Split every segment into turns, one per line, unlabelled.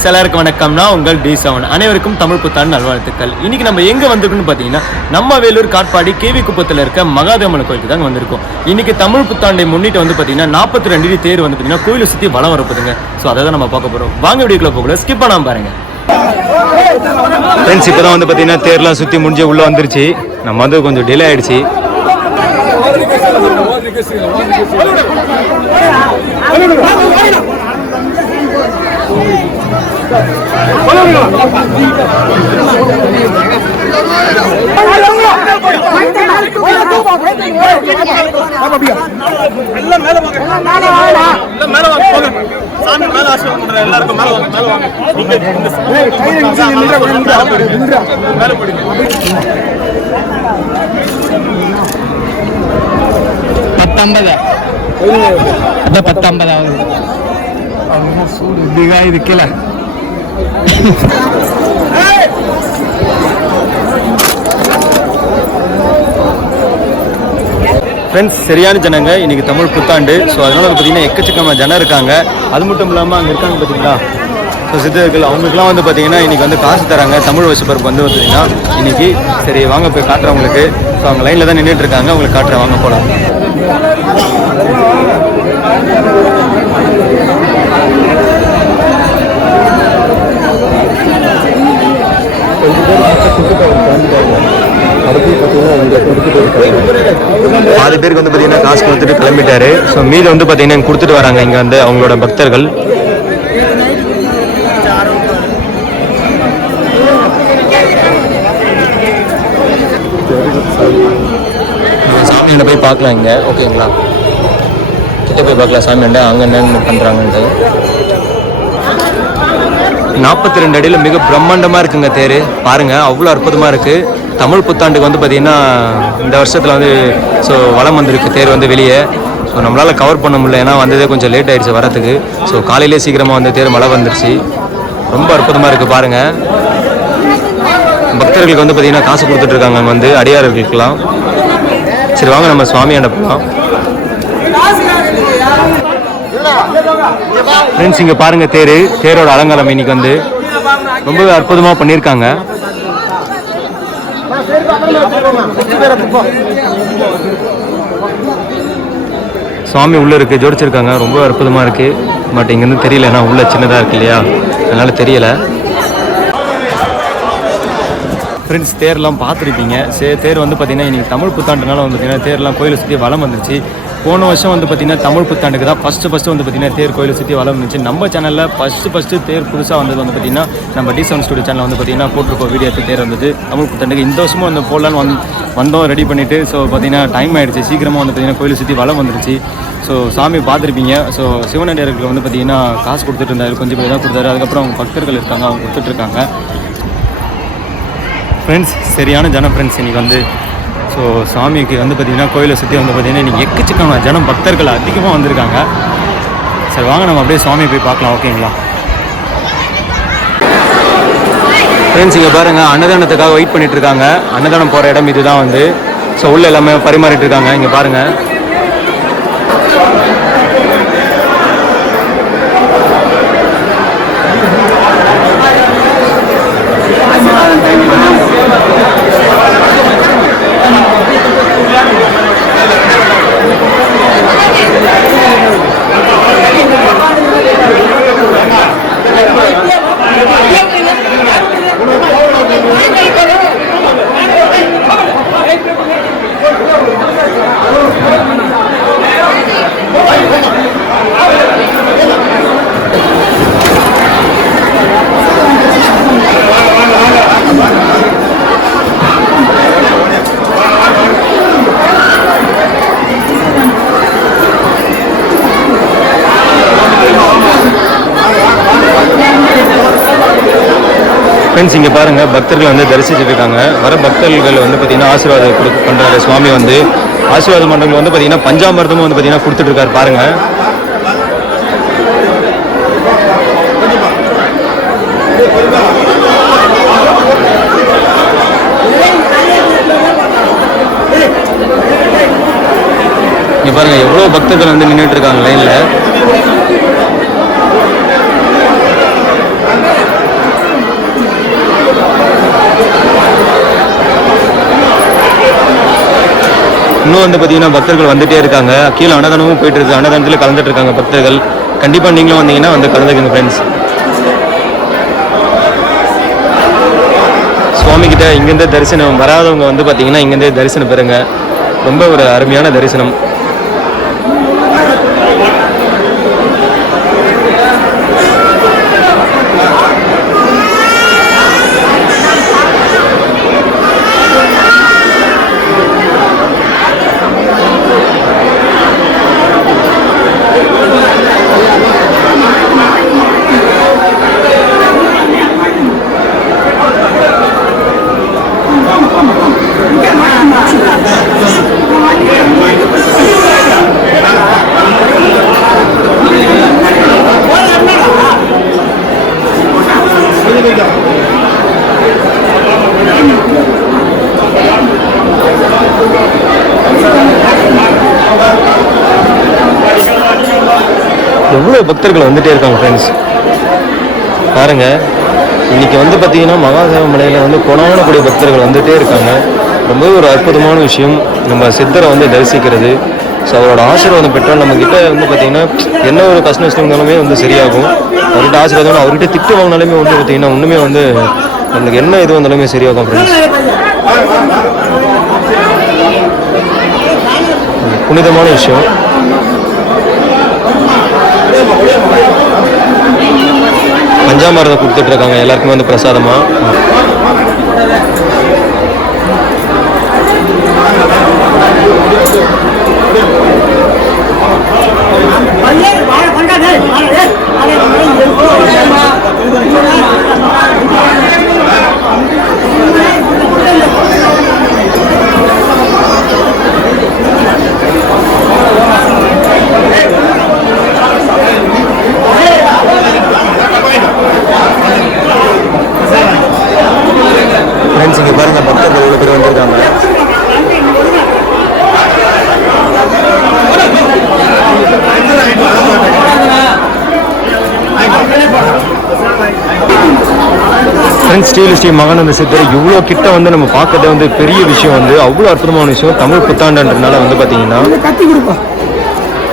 Friends எல்லாருக்கும் வணக்கம்னா உங்கள் D seven. அனைவருக்கும் தமிழ் புத்தாண்டு நல்வாழ்த்துக்கள். இன்னைக்கு நம்ம எங்க வந்திருக்கோம்னு பார்த்தீங்கன்னா நம்ம வேலூர் காட்பாடி கேவி குப்பத்தில் இருக்க மகாதேவன் கோயிலுக்கு தாங்க வந்திருக்கோம். இன்னைக்கு தமிழ் புத்தாண்டை முன்னிட்டு வந்து பார்த்தீங்கன்னா நாற்பத்தி ரெண்டு தேர் வந்து பார்த்தீங்கன்னா கோயிலை சுற்றி வளம் வரப்போதுங்க ஸோ அதை தான் நம்ம பார்க்க போகிறோம் வாங்க வீடியோக்குள்ள போகல. ஸ்கிப் பண்ணாம பாருங்க. ஃப்ரெண்ட்ஸ் இப்போ தான் வந்து பார்த்தீங்கன்னா தேர்லாம் சுற்றி முடிஞ்சு உள்ளே வந்துருச்சு. நம்ம வந்து கொஞ்சம் டிலே ஆயிடுச்சு.
எல்லாம் மேல வாங்க எல்லாம் மேல வாங்க போங்க சாமி மேல ஆசீர்வாதம் பண்ற எல்லாருக்கும் மேல வாங்க மேல வாங்க நீங்க இந்த சாமி மேல போடுங்க
பத்தொன்பது அதான் பத்தொன்பதாவது சூடு இப்படிగా இது கீழே
ஃப்ரெண்ட்ஸ் சரியான ஜனங்க. இன்னைக்கு தமிழ் புத்தாண்டு. ஸோ அதனால் வந்து பார்த்தீங்கன்னா எக்கச்சக்கமான ஜனம் இருக்காங்க. அது மட்டும் இல்லாமல் அங்கே இருக்காங்க பார்த்தீங்களா ஸோ சித்தர்கள் அவங்களுக்குலாம் வந்து பார்த்தீங்கன்னா இன்னைக்கு வந்து காசு தராங்க. தமிழ் வசப்பரப்பு வந்து பார்த்தீங்கன்னா இன்னைக்கு சரி வாங்க போய் காட்டுறவங்களுக்கு ஸோ அவங்க லைனில் தான் நின்றுட்டு இருக்காங்க. அவங்களுக்கு காட்டுற வாங்க போகலாம் பாதி பேருக்கு வந்து பார்த்தீங்கன்னா காசு கொடுத்துட்டு கிளம்பிட்டாரு ஸோ மீது வந்து பார்த்தீங்கன்னா கொடுத்துட்டு வராங்க. இங்கே வந்து அவங்களோட பக்தர்கள். நம்ம போய் பார்க்கலாம் இங்கே. ஓகேங்களா? கிட்ட போய் பார்க்கலாம். சாமியாண்ட அங்கே என்னென்ன பண்ணுறாங்கன்ட்டு நாற்பத்தி ரெண்டு அடியில் மிக பிரம்மாண்டமாக இருக்குங்க தேர். பாருங்கள் அவ்வளோ அற்புதமாக இருக்குது தமிழ் புத்தாண்டுக்கு வந்து பார்த்திங்கன்னா இந்த வருஷத்தில் வந்து ஸோ வளம் வந்திருக்கு தேர் வந்து வெளியே. ஸோ நம்மளால் கவர் பண்ண முடியல. ஏன்னா வந்ததே கொஞ்சம் லேட் ஆகிடுச்சு வரத்துக்கு. ஸோ காலையிலே சீக்கிரமாக வந்து தேர் மழை வந்துருச்சு. ரொம்ப அற்புதமாக இருக்குது பாருங்கள் பக்தர்களுக்கு வந்து பார்த்திங்கன்னா காசு கொடுத்துட்ருக்காங்க அங்கே வந்து அடியார்களுக்கெல்லாம். சரி வாங்க நம்ம சுவாமியாண்ட போகலாம் ஃப்ரெண்ட்ஸ் இங்கே பாருங்கள் தேர். தேரோட அலங்காரம் இன்னைக்கு வந்து ரொம்பவே அற்புதமாக பண்ணியிருக்காங்க. சுவாமி உள்ளே இருக்குது ஜோடிச்சிருக்காங்க. ரொம்ப அற்புதமாக இருக்குது பட் இங்கேருந்து தெரியல ஏன்னா உள்ள சின்னதாக இருக்கு இல்லையா? அதனால் தெரியல. ஃப்ரெண்ட்ஸ் தேர்லாம் பார்த்துருப்பீங்க. சே தேர் வந்து பார்த்தீங்கன்னா இன்றைக்கி தமிழ் புத்தாண்டுனால வந்து பார்த்தீங்கன்னா தேர்லாம் கோயிலை சுற்றி வளம் வந்துருச்சு. போன வருஷம் வந்து பார்த்தீங்கன்னா தமிழ் புத்தாண்டுக்கு தான் ஃபஸ்ட்டு ஃபஸ்ட்டு வந்து பார்த்தீங்கன்னா தேர் கோயிலை சுற்றி வளம் இருந்துச்சு. நம்ம சேனலில் ஃபஸ்ட்டு ஃபஸ்ட்டு தேர் புதுசாக வந்தது வந்து பார்த்தீங்கன்னா நம்ம டி செவன் ஸ்டுடியோ சேனல் வந்து பார்த்தீங்கன்னா போட்டிருக்கோம் வீடியோ தேர் வந்தது. தமிழ் புத்தாண்டுக்கு இந்த வருஷமும் வந்து போடலான்னு வந் வந்தோம் ரெடி பண்ணிவிட்டு ஸோ பார்த்தீங்கன்னா டைம் ஆகிடுச்சு சீக்கிரமாக வந்து பார்த்தீங்கன்னா கோயிலை சுற்றி வளம் வந்துருச்சு. ஸோ சாமி பார்த்துருப்பீங்க. ஸோ சிவனடியாருக்கு வந்து பார்த்தீங்கன்னா காசு கொடுத்துட்டு இருந்தார். கொஞ்சம் பேர் தான் கொடுத்தாரு. அதுக்கப்புறம் அவங்க பக்தர்கள் இருக்காங்க. அவங்க கொடுத்துட்ருக்காங்க ஃப்ரெண்ட்ஸ் சரியான ஜன ஃப்ரெண்ட்ஸ் இன்றைக்கி வந்து ஸோ சாமிக்கு வந்து பார்த்திங்கன்னா கோயிலை சுற்றி வந்து பார்த்திங்கன்னா இன்றைக்கி எக்கச்சக்கமான ஜனம் பக்தர்கள் அதிகமாக வந்திருக்காங்க. சரி வாங்க நம்ம அப்படியே சுவாமியை போய் பார்க்கலாம் ஓகேங்களா ஃப்ரெண்ட்ஸ் இங்கே பாருங்கள் அன்னதானத்துக்காக வெயிட் பண்ணிகிட்ருக்காங்க இருக்காங்க. அன்னதானம் போகிற இடம் இதுதான் வந்து. ஸோ உள்ளே எல்லாமே பரிமாறிட்டு இருக்காங்க. இங்கே பாருங்கள் ஃப்ரெண்ட்ஸ் இங்கே பாருங்கள் பக்தர்கள் வந்து தரிசிச்சுட்டு இருக்காங்க வர பக்தர்கள் வந்து பார்த்தீங்கன்னா ஆசீர்வாதம் கொடு பண்ணுறாரு சுவாமி வந்து. ஆசீர்வாதம் பண்ணுறவங்க வந்து பார்த்தீங்கன்னா பஞ்சாமிரதமும் வந்து பார்த்தீங்கன்னா கொடுத்துட்டு இருக்காரு பாருங்கள் இங்க பாருங்க எவ்வளவு பக்தர்கள் வந்து நின்றுட்டு இருக்காங்க லைன்ல இன்னும் வந்து பார்த்தீங்கன்னா பக்தர்கள் வந்துட்டே இருக்காங்க. கீழே அன்னதானமும் போயிட்டு இருக்கு அன்னதானத்தில் கலந்துட்டு இருக்காங்க பக்தர்கள். கண்டிப்பாக நீங்களும் வந்தீங்கன்னா வந்து கலந்துக்குங்க ஃப்ரெண்ட்ஸ் சுவாமிகிட்ட இங்கேருந்தே தரிசனம் வராதவங்க வந்து பார்த்தீங்கன்னா இங்கேருந்தே தரிசனம் பெறுங்க. ரொம்ப ஒரு அருமையான தரிசனம் எவ்வளோ பக்தர்கள் வந்துட்டே இருக்காங்க ஃப்ரெண்ட்ஸ் பாருங்க இன்னைக்கு வந்து பார்த்தீங்கன்னா மகாதேவ மலையில் வந்து கொணவனக்கூடிய பக்தர்கள் வந்துட்டே இருக்காங்க. ரொம்பவே ஒரு அற்புதமான விஷயம். நம்ம சித்தரை வந்து தரிசிக்கிறது. ஸோ அவரோட ஆசீர்வாதம் பெற்றால் நம்மக்கிட்ட வந்து பார்த்தீங்கன்னா என்ன ஒரு கஷ்ட நஷ்டம் இருந்தாலுமே வந்து சரியாகும். அவர்கிட்ட ஆசீர்வாதம் அவர்கிட்ட திட்டு வாங்கினாலுமே வந்து பார்த்தீங்கன்னா ஒன்றுமே வந்து நம்மளுக்கு என்ன இது வந்தாலுமே சரியாகும் ஃப்ரெண்ட்ஸ் புனிதமான விஷயம். பஞ்சாமிரதம் கொடுத்துட்டு இருக்காங்க. எல்லாருக்குமே வந்து பிரசாதமா ஃப்ரெண்ட்ஸ் இங்கே பாருங்க பக்தர்கள் எவ்வளோ பேர் வந்திருக்காங்க ஃப்ரெண்ட்ஸ் ஸ்ரீல ஸ்ரீ மகானந்த சித்தர் இவ்வளோ கிட்ட வந்து நம்ம பார்க்கறதே வந்து பெரிய விஷயம் வந்து அவ்வளோ அற்புதமான விஷயம். தமிழ் புத்தாண்டுன்றதுனால வந்து பார்த்தீங்கன்னா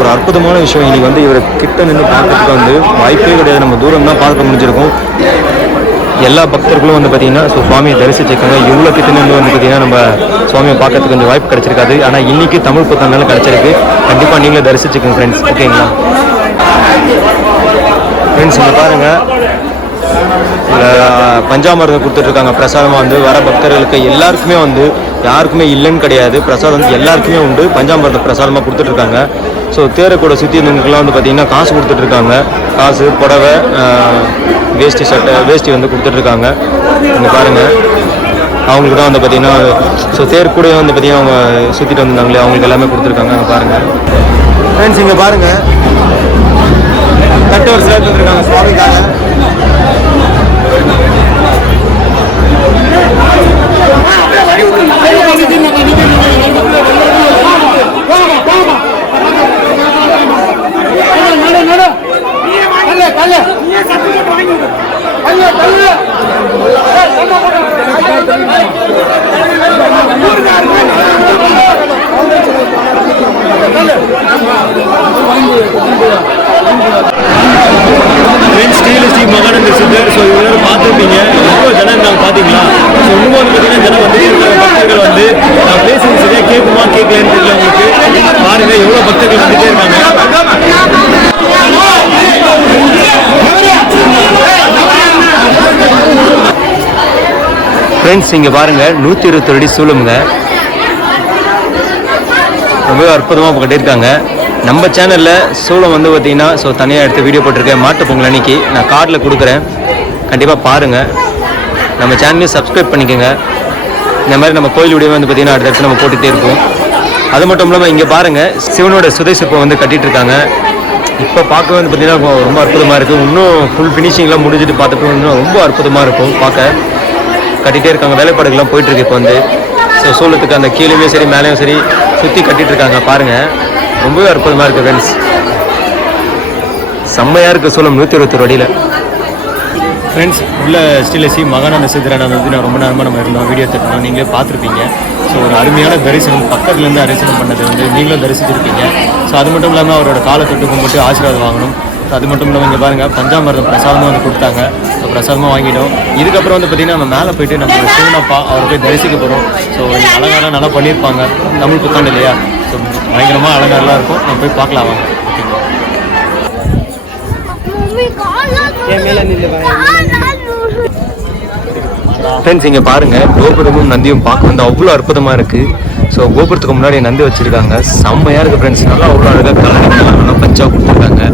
ஒரு அற்புதமான விஷயம். இன்னைக்கு வந்து இவர் கிட்ட நின்று பார்க்கறதுக்கு வந்து வாய்ப்பே கிடையாது. நம்ம தூரம் தான் பார்க்க முடிஞ்சிருக்கும். எல்லா பக்தர்களும் வந்து பார்த்தீங்கன்னா ஸோ சுவாமியை தரிசிச்சிருக்காங்க. இவ்வளோ கிட்ட நின்று வந்து பார்த்தீங்கன்னா நம்ம சுவாமியை பார்க்கறதுக்கு கொஞ்சம் வாய்ப்பு கிடைச்சிருக்காது. ஆனால் இன்னைக்கு தமிழ் புத்தாண்டாலும் கிடைச்சிருக்கு. கண்டிப்பாக நீங்களே தரிசிச்சுக்கோங்க ஃப்ரெண்ட்ஸ் ஓகேங்களா ஃப்ரெண்ட்ஸ் இங்கே பாருங்கள் பஞ்சாமிரதம் கொடுத்துட்ருக்காங்க. பிரசாதமாக வந்து வர பக்தர்களுக்கு எல்லாருக்குமே வந்து யாருக்குமே இல்லைன்னு கிடையாது. பிரசாதம் வந்து எல்லாருக்குமே உண்டு. பஞ்சாமிரத பிரசாதமாக கொடுத்துட்ருக்காங்க. ஸோ தேரை கூட சுற்றி இருந்தவங்களுக்குலாம் வந்து பார்த்திங்கன்னா காசு கொடுத்துட்ருக்காங்க. காசு புடவை வேஷ்டி சட்டை வேஷ்டி வந்து கொடுத்துட்ருக்காங்க. இங்கே பாருங்கள் அவங்களுக்கு தான் வந்து பார்த்திங்கன்னா ஸோ தேர் கூட வந்து பார்த்திங்கன்னா அவங்க சுற்றிட்டு வந்திருந்தாங்களே அவங்களுக்கு எல்லாமே கொடுத்துருக்காங்க. அங்கே பாருங்கள் ஃப்ரெண்ட்ஸ் இங்கே பாருங்கள் கட்டு ஒரு சேர்த்து வந்துருக்காங்க சுவாமிக்காக ஃப்ரெண்ட்ஸ் ஸ்ரீல ஸ்ரீ மகானந்த சித்தர் ஸோ இவ்வளோ பார்த்துருப்பீங்க எவ்வளோ ஜனம் இருந்தாங்க பார்த்தீங்களா ஸோ இன்னும் வந்து பார்த்தீங்கன்னா ஜனம் வந்துட்டே இருக்காங்க பக்தர்கள் வந்து நான் பேசுறது சரியாக கேட்குமா கேட்கலன்னு தெரியல உங்களுக்கு பாருங்க எவ்வளோ பக்தர்கள் வந்துட்டே இருக்காங்க ஃப்ரெண்ட்ஸ் இங்கே பாருங்கள் நூற்றி இருபத்தொரு அடி சூழமுங்க ரொம்பவே அற்புதமாக கட்டியிருக்காங்க. நம்ம சேனலில் சூளம் வந்து பார்த்திங்கன்னா ஸோ தனியாக எடுத்து வீடியோ போட்டிருக்கேன். மாட்டு பொங்கல் அன்னைக்கு நான் கார்டில் கொடுக்குறேன். கண்டிப்பாக பாருங்கள் நம்ம சேனலையும் சப்ஸ்கிரைப் பண்ணிக்கோங்க. இந்த மாதிரி நம்ம கோயில் வீடியோ வந்து பார்த்திங்கன்னா அடுத்தடுத்து நம்ம போட்டுகிட்டே இருப்போம். அது மட்டும் இல்லாமல் இங்கே பாருங்கள் சிவனோட சுதை சிற்பம் வந்து கட்டிகிட்ருக்காங்க இருக்காங்க இப்போ பார்க்க வந்து பார்த்திங்கன்னா ரொம்ப அற்புதமாக இருக்குது இன்னும் ஃபுல் ஃபினிஷிங்லாம் முடிஞ்சுட்டு பார்த்தப்போ இன்னும் ரொம்ப அற்புதமாக இருக்கும். பார்க்க. கட்டிகிட்டே இருக்காங்க. வேலைப்பாடுகள்லாம் போயிட்டு இருக்கு இப்போ வந்து. ஸோ சூளத்துக்கு அந்த கீழேயுமே சரி மேலேயும் சரி சுற்றி கட்டிட்டு இருக்காங்க பாருங்க. ரொம்பவே அற்புதமாக இருக்கு ஃப்ரெண்ட்ஸ் செம்மையாக இருக்குது சூளம் நூற்றி இருபத்தொரு அடியில். ஃப்ரெண்ட்ஸ் உள்ள ஸ்ரீலசி மகானந்த சித்தரானந்த வந்து நான் ரொம்ப நேரமாக நம்ம இருந்தோம். வீடியோ தட்டணும் நீங்களே பார்த்துருப்பீங்க. ஸோ ஒரு அருமையான தரிசனம் பக்கத்துலேருந்து தரிசனம் பண்ணது வந்து நீங்களும் தரிசிச்சிருப்பீங்க. ஸோ அது மட்டும் இல்லாமல் அவரோட காலை தொட்டு கும்பிட்டு ஆசீர்வாதம் வாங்கணும். அது மட்டும் இல்லாமல் இங்கே பாருங்கள் பஞ்சாமிரதம் பிரசாதமும் வந்து கொடுத்தாங்க. ஸோ பிரசாதமும் வாங்கிட்டோம். இதுக்கப்புறம் வந்து பார்த்திங்கன்னா நம்ம மேலே போயிட்டு நம்ம சிவனப்பா அவரை போய் தரிசிக்க போகிறோம் ஸோ அலங்காரம் நல்லா பண்ணியிருப்பாங்க. தமிழ் புத்தாண்டு இல்லையா? ஸோ பயங்கரமாக அலங்காரம்லாம் இருக்கும். நம்ம போய் பார்க்கலாம் வாங்க. ஃப்ரெண்ட்ஸ் இங்கே பாருங்கள் கோபுரமும் நந்தியும் பார்க்க வந்து அவ்வளோ அற்புதமாக இருக்குது ஸோ கோபுரத்துக்கு முன்னாடி நந்தி வச்சுருக்காங்க. செம்மையாக இருக்குது ஃப்ரெண்ட்ஸ் நல்லா அவ்வளோ அழகாக கலரிங்கெல்லாம் பஞ்சாக கொடுத்துருக்காங்க.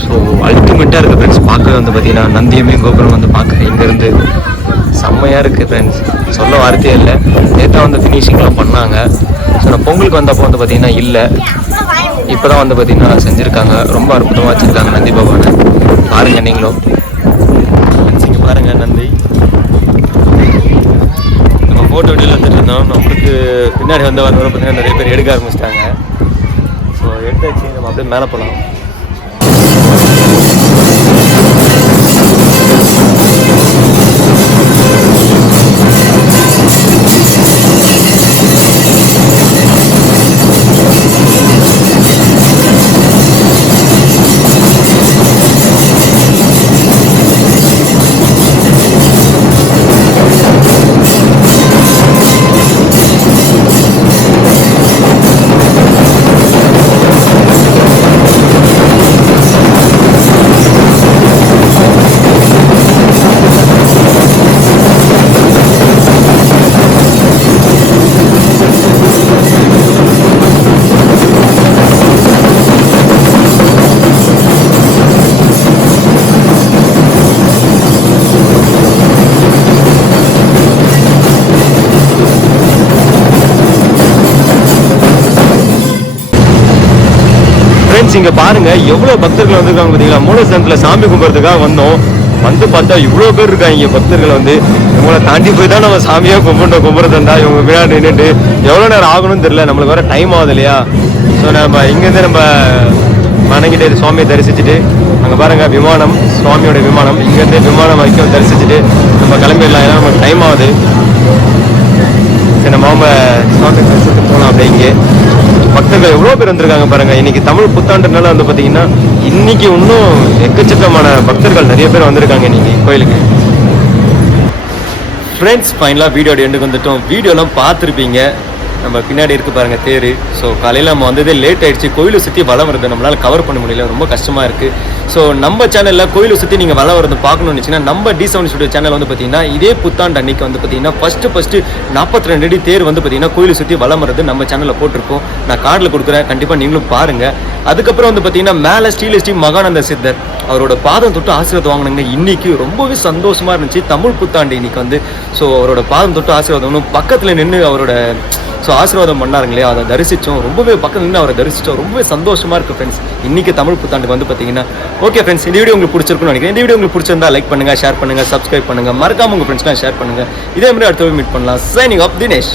ஸோ அல்டிமேட்டாக இருக்குது ஃப்ரெண்ட்ஸ் பார்க்க வந்து பார்த்தீங்கன்னா நந்தியமே கோபுரம் வந்து பார்க்க இங்கேருந்து செம்மையாக இருக்குது ஃப்ரெண்ட்ஸ் சொல்ல வார்த்தையே இல்லை. நேற்று வந்து ஃபினிஷிங்லாம் பண்ணாங்க. ஸோ நான் பொங்கலுக்கு வந்தப்போ வந்து பார்த்தீங்கன்னா இல்லை. இப்போ தான் வந்து பார்த்தீங்கன்னா செஞ்சுருக்காங்க. ரொம்ப அற்புதமாக வச்சுருக்காங்க நந்தி பவானை பாருங்கள் நீங்களும். இங்கே பாருங்கள் நந்தி. நம்ம ஃபோட்டோ வெளியில் வந்துட்டு இருந்தோம். நம்மளுக்கு பின்னாடி வந்து வர பார்த்தீங்கன்னா நிறைய பேர் எடுக்க ஆரம்பிச்சிட்டாங்க. ஸோ எடுத்தாச்சு. நம்ம அப்படியே மேலே போகலாம் ஃப்ரெண்ட்ஸ் இங்கே பாருங்க எவ்வளோ பக்தர்கள் வந்திருக்காங்க பார்த்தீங்களா மூலஸ்தானத்தில் சாமி கும்பிட்றதுக்காக வந்தோம். வந்து பார்த்தா இவ்வளோ பேர் இருக்காங்க இங்கே பக்தர்கள் வந்து. இவங்களை தாண்டி போய் தான் நம்ம சாமியாக கும்பிட்டோம் கும்பிட்றதா இவங்க பின்னாடி நின்றுட்டு எவ்வளோ நேரம் ஆகணும்னு தெரியல. நம்மளுக்கு வேற டைம் ஆகுது இல்லையா? ஸோ நம்ம இங்கேருந்து நம்ம வணங்கிட்டு சுவாமியை தரிசிச்சுட்டு அங்கே பாருங்க விமானம் சுவாமியோட விமானம். இங்கேருந்து விமானம் வரைக்கும் தரிசிச்சுட்டு நம்ம கிளம்பிடலாம். ஏன்னா நமக்கு டைம் ஆகுது. சரி நம்ம அவங்க சுவாமி போகலாம் அப்படிங்க பக்தர்கள் எவ்வளோ பேர் வந்திருக்காங்க பாருங்க. இன்னைக்கு தமிழ் புத்தாண்டுனால வந்து பார்த்தீங்கன்னா இன்னைக்கு இன்னும் எக்கச்சக்கமான பக்தர்கள் நிறைய பேர் வந்திருக்காங்க இன்னைக்கு கோயிலுக்கு. ஃப்ரெண்ட்ஸ் ஃபைனலாக வீடியோ எண்டுக்கு வந்துட்டோம். வீடியோலாம் பார்த்துருப்பீங்க. நம்ம பின்னாடி இருக்கு பாருங்க தேர். ஸோ காலையில் நம்ம வந்ததே லேட் ஆயிடுச்சு. கோயிலை சுற்றி வளம் வருது. நம்மளால் கவர் பண்ண முடியல. ரொம்ப கஷ்டமாக இருக்குது ஸோ நம்ம சேனலில் கோயிலை சுற்றி நீங்கள் வளம் வரது பார்க்கணும்னு நினச்சிங்கன்னா நம்ம டி செவன் ஸ்டுடியோ சேனல் வந்து பார்த்தீங்கன்னா இதே புத்தாண்டு அன்னைக்கு வந்து பார்த்தீங்கன்னா ஃபஸ்ட்டு ஃபஸ்ட்டு நாற்பத்தி ரெண்டு அடி தேர் வந்து பார்த்தீங்கன்னா கோயிலை சுற்றி வளம் வருது நம்ம சேனலில் போட்டிருக்கோம். நான் கார்டில் கொடுக்குறேன். கண்டிப்பாக நீங்களும் பாருங்கள் அதுக்கப்புறம் வந்து பார்த்தீங்கன்னா மேலே ஸ்ரீல ஸ்ரீ மகானந்த சித்தர். அவரோட பாதம் தொட்டு ஆசீர்வாதம் வாங்கினாங்க. இன்னைக்கு ரொம்பவே சந்தோஷமாக இருந்துச்சு. தமிழ் புத்தாண்டு இன்னைக்கு வந்து. ஸோ அவரோட பாதம் தொட்டு ஆசீர்வாதம் பக்கத்தில் நின்று அவரோட ஸோ ஆசீர்வாதம் பண்ணாருங்களே அதை தரிசித்தோம் ரொம்பவே பக்கம் நின்று அவரை தரிசித்தோம் ரொம்பவே சந்தோஷமாக இருக்கு ஃப்ரெண்ட்ஸ் இன்னைக்கு தமிழ் புத்தாண்டுக்கு வந்து பார்த்தீங்கன்னா ஓகே ஃப்ரெண்ட்ஸ் இந்த வீடியோ உங்களுக்கு பிடிச்சிருக்கும்னு நினைக்கிறேன். இந்த வீடியோ உங்களுக்கு பிடிச்சிருந்தா லைக் பண்ணுங்க ஷேர் பண்ணுங்கள் சப்ஸ்கிரைப் பண்ணுங்கள் மறக்காம உங்கள் ஃப்ரெண்ட்ஸ்லாம் ஷேர் பண்ணுங்கள் இதே மாதிரி அடுத்த மீட் பண்ணலாம். Signing off Dinesh